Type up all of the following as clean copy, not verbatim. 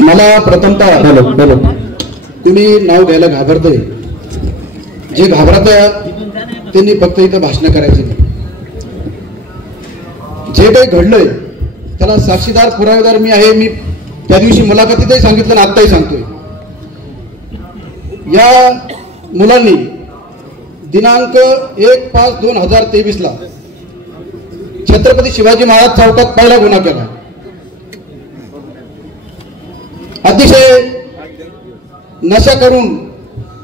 मला प्रथमतः तुम्ही नाव घ्यायला घाबरतंय, जे घाबरत त्यांनी फक्त इथं भाषण करायचे नाही. जे काही घडलंय त्याला साक्षीदार पुरावेदार मी आहे. मी त्या दिवशी मुलाखतीतही सांगितलं आणि आत्ताही सांगतोय. या मुलांनी दिनांक 1/5/2023 ला छत्रपती शिवाजी महाराज चौकात पहिला गुन्हा केला. अतिशय नशा करून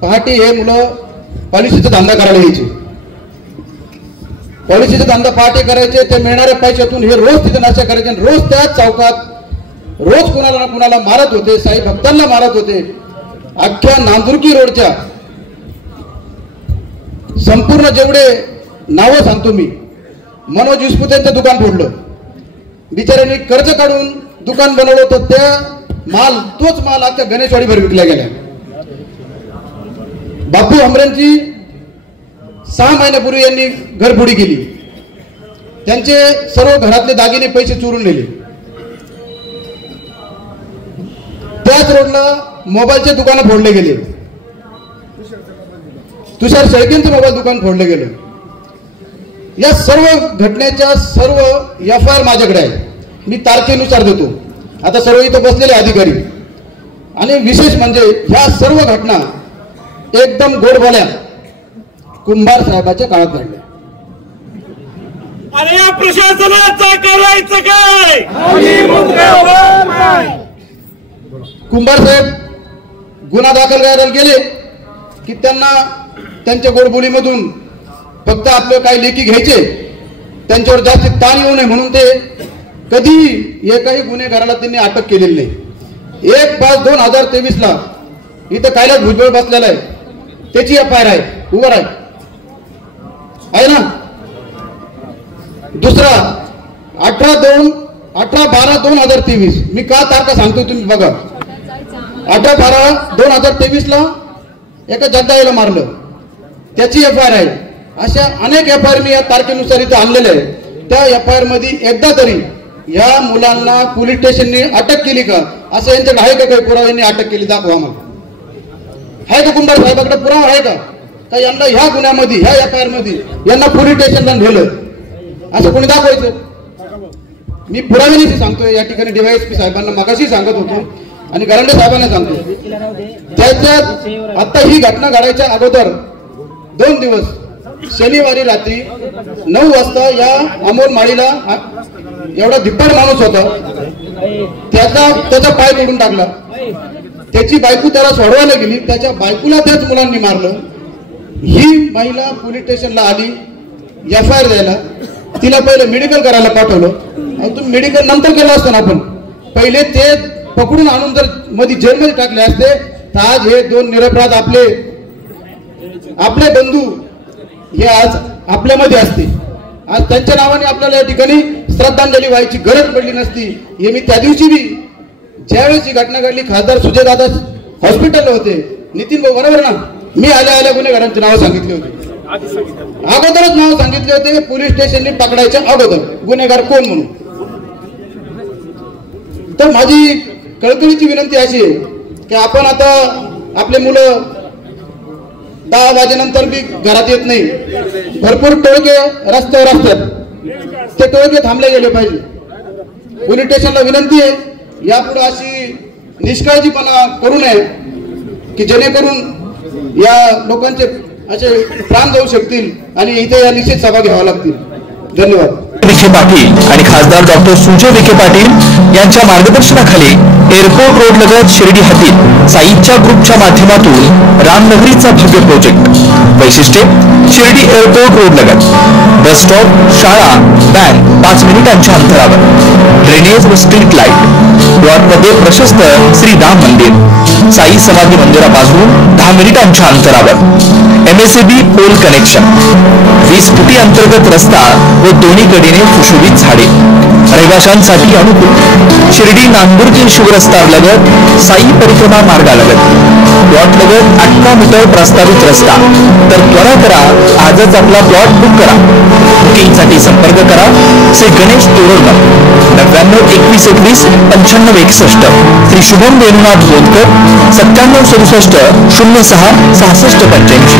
पहाटे हे मुलं पॉलिसीचा धंदा करायला यायचे. पॉलिसीचा धंदा पहाटे करायचे. ते मिळणाऱ्या पैशातून हे रोज तिथे नशा करायचे. रोज त्या चौकात रोज कुणाला ना कुणाला मारत होते. साई भक्तांना मारत होते. अख्ख्या नांदुर्की रोडच्या संपूर्ण जेवढे नावं सांगतो मी, मनोज विस्पुतेंचं दुकान फोडलं. बिचाऱ्यांनी कर्ज काढून दुकान बनवलं होतं. त्या तोच माल अख्ख्या गणेशवाडीभर विकला गेला. बापू हमरेंची 6 महिन्यापूर्वी यांनी घरफोडी केली. त्यांचे सर्व घरातले दागिने पैसे चोरून नेले. त्याच रोडला मोबाईलचे दुकानं फोडले गेले. तुषार शेळकेंचं मोबाईल दुकान फोडलं गेलं. या सर्व घटनेच्या सर्व FIR माझ्याकडे आहे. मी तारखेनुसार देतो. आता सर्व इथं बसलेले अधिकारी. आणि विशेष म्हणजे ह्या सर्व घटना एकदम गोडबोल्या कुंभार साहेबाच्या काळात घडल्या. अरे या प्रशासनाचं करायचं काय? कुंभार साहेब गुन्हा दाखल करायला गेले की त्यांना त्यांच्या गोडबोलीमधून फक्त आपलं काही लेखी घ्यायचे, त्यांच्यावर जास्त ताण येऊ नये म्हणून ते कधी एकाही गुन्हेगाराला त्यांनी अटक केलेली नाही. 1/5/2023 ला इथं कैलास भुजबळ बसलेला आहे. त्याची FIR आहे. उभं आहे ना. दुसरा 18/12/2023 मी का तारखा सांगतोय तुम्ही बघा. 18/12/2023 ला एका जगदाईला मारलं. त्याची FIR आहे. अशा अनेक FIR मी या तारखेनुसार इथे आणलेले आहे. त्या FIR मध्ये एकदा तरी या मुलांना पोलीस स्टेशनने अटक केली का असं यांच्याकडे आहे का? काही पुरावा यांनी अटक केली दाखवा आम्हाला. आहे का कुंभार साहेबाकडे पुरावा आहे का? यांना ह्या गुन्ह्यामध्ये ह्या FIR मध्ये यांना पोलीस स्टेशनला नेलं असं कोणी दाखवायचं? मी पुराव्याने सांगतोय. या ठिकाणी DYSP साहेबांना मगाशी सांगत होतो आणि गरांडे साहेबांना सांगतो. त्याच्यात आता ही घटना घडायच्या अगोदर 2 दिवस शनिवारी रात्री 9 वाजता या अमोल माळीला एवढा धिप्पाड माणूस होता. त्याचा पाय तोडून टाकला. त्याची बायको त्याला सोडवायला गेली. त्याच्या बायकोला त्याच मुलांनी मारलं. ही महिला पोलीस स्टेशनला आली FIR द्यायला. तिला पहिले मेडिकल करायला पाठवलं. तुम्ही मेडिकल नंतर केलं असतं ना. आपण पहिले ते पकडून आणून जर मध्ये जेलमध्ये टाकले असते तर आज हे 2 निरपराध आपले बंधू हे आज आपल्यामध्ये असते. आज त्यांच्या नावाने आपल्याला या ठिकाणी श्रद्धांजली व्हायची गरज पडली नसती. हे मी त्या दिवशी बी ज्यावेळेस ही घटना घडली खासदार सुजयदादा हॉस्पिटलला होते. नितीन भाऊ बरोबर ना. मी आल्या गुन्हेगारांची नावं सांगितली होती. अगोदरच नाव सांगितले होते पोलीस स्टेशनने पकडायच्या अगोदर गुन्हेगार कोण म्हणून. तर माझी कळकळीची विनंती अशी आहे की आपण आता आपले मुलं 10 वाजेनंतर बी घरात येत नाही. भरपूर टोळके रस्त्यावर असतात. ते टोळके थांबले गेले पाहिजे. पोलीस स्टेशनला विनंती आहे यापुढे अशी निष्काळजीपणा करू नये की जेणेकरून या लोकांचे असे प्राण जाऊ शकतील आणि इथे या निश्चित सभा घ्याव्या लागतील. धन्यवाद. विखे पाटील आणि खासदार डॉक्टर सुजय विखे पाटील यांच्या मार्गदर्शनाखाली एअरपोर्ट रोड लगत शिर्डी हद्दीत साईच्या ग्रुपच्या माध्यमातून रामनगरीचा भव्य प्रोजेक्ट. वैशिष्ट्ये शिर्डी एअरपोर्ट रोड लगत बस स्टॉप, शाळा, बँक 5 मिनिटांच्या अंतरावर. ड्रेनेज व स्ट्रीट लाईट. प्लॉटमध्ये प्रशस्त श्री राम मंदिर. साई समाधी मंदिरापासून 10 मिनिटांच्या अंतरावर. MSAB pole connection. 20 फुटी अंतर्गत रस्ता व दोन्ही कडेने सुशोभित झाडे. रहिवाशांसाठी अनुकूल. शिर्डी नांदुर्की शिवरस्ता लगत साई परिक्रमा मार्गालगत. प्लॉट लगत 18 मीटर प्रस्तावित रस्ता. तर त्वरा करा आजच आपला प्लॉट बुक करा. बुकिंगसाठी संपर्क करा श्री गणेश तोरडमल 9921219561, श्री शुभम वेणुनाथ बोधकर 9767 06 6685.